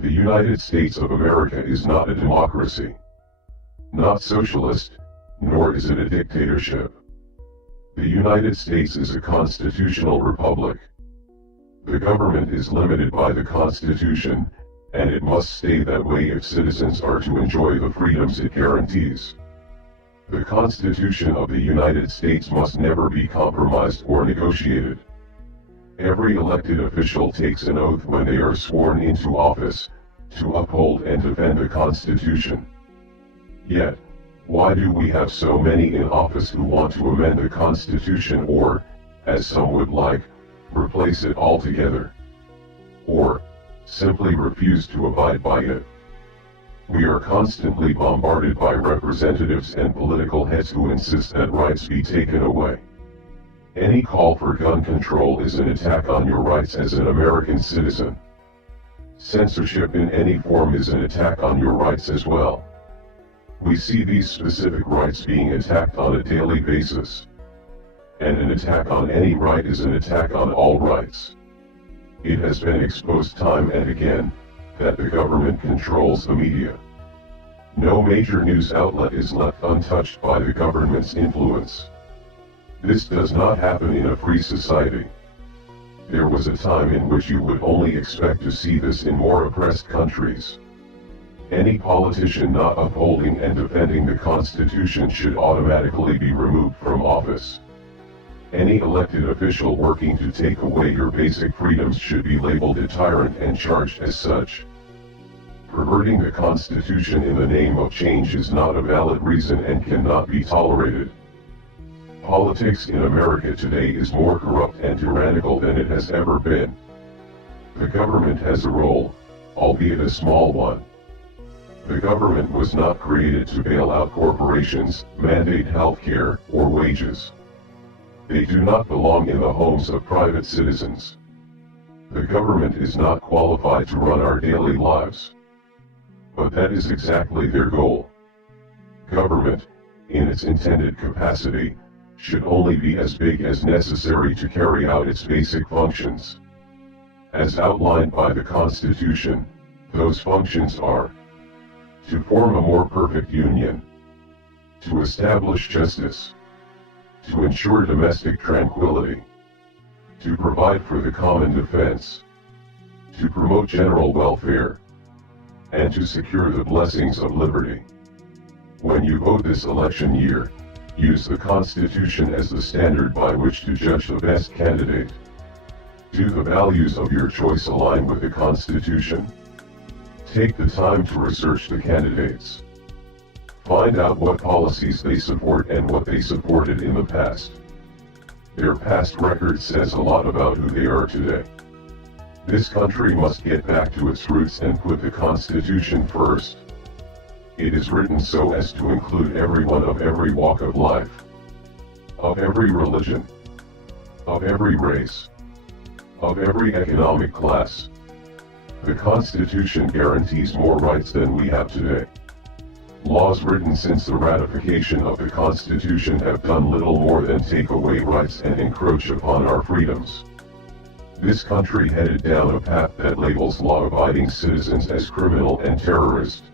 The United States of America is not a democracy, not socialist, nor is it a dictatorship. The United States is a constitutional republic. The government is limited by the Constitution, and it must stay that way if citizens are to enjoy the freedoms it guarantees. The Constitution of the United States must never be compromised or negotiated. Every elected official takes an oath when they are sworn into office, to uphold and defend the Constitution. Yet, why do we have so many in office who want to amend the Constitution or, as some would like, replace it altogether? Or, simply refuse to abide by it? We are constantly bombarded by representatives and political heads who insist that rights be taken away. Any call for gun control is an attack on your rights as an American citizen. Censorship in any form is an attack on your rights as well. We see these specific rights being attacked on a daily basis. And an attack on any right is an attack on all rights. It has been exposed time and again that the government controls the media. No major news outlet is left untouched by the government's influence. This does not happen in a free society. There was a time in which you would only expect to see this in more oppressed countries. Any politician not upholding and defending the Constitution should automatically be removed from office. Any elected official working to take away your basic freedoms should be labeled a tyrant and charged as such. Perverting the Constitution in the name of change is not a valid reason and cannot be tolerated. Politics in America today is more corrupt and tyrannical than it has ever been. The government has a role, albeit a small one. The government was not created to bail out corporations, mandate health care, or wages. They do not belong in the homes of private citizens. The government is not qualified to run our daily lives. But that is exactly their goal. Government, in its intended capacity, should only be as big as necessary to carry out its basic functions. As outlined by the Constitution, those functions are: to form a more perfect union, to establish justice, to ensure domestic tranquility, to provide for the common defense, to promote general welfare, and to secure the blessings of liberty. When you vote this election year, use the Constitution as the standard by which to judge the best candidate. Do the values of your choice align with the Constitution? Take the time to research the candidates. Find out what policies they support and what they supported in the past. Their past record says a lot about who they are today. This country must get back to its roots and put the Constitution first. It is written so as to include everyone of every walk of life, of every religion, of every race, of every economic class. The Constitution guarantees more rights than we have today. Laws written since the ratification of the Constitution have done little more than take away rights and encroach upon our freedoms. This country headed down a path that labels law-abiding citizens as criminal and terrorist.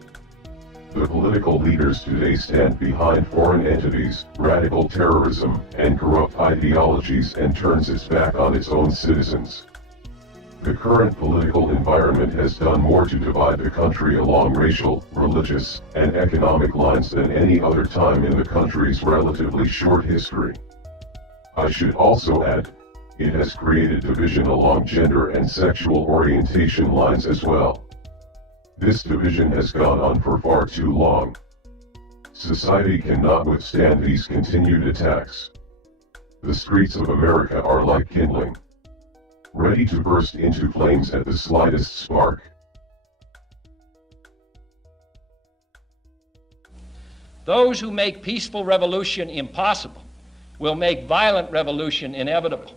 The political leaders today stand behind foreign entities, radical terrorism, and corrupt ideologies and turns its back on its own citizens. The current political environment has done more to divide the country along racial, religious, and economic lines than any other time in the country's relatively short history. I should also add, it has created division along gender and sexual orientation lines as well. This division has gone on for far too long. Society cannot withstand these continued attacks. The streets of America are like kindling, ready to burst into flames at the slightest spark. Those who make peaceful revolution impossible will make violent revolution inevitable.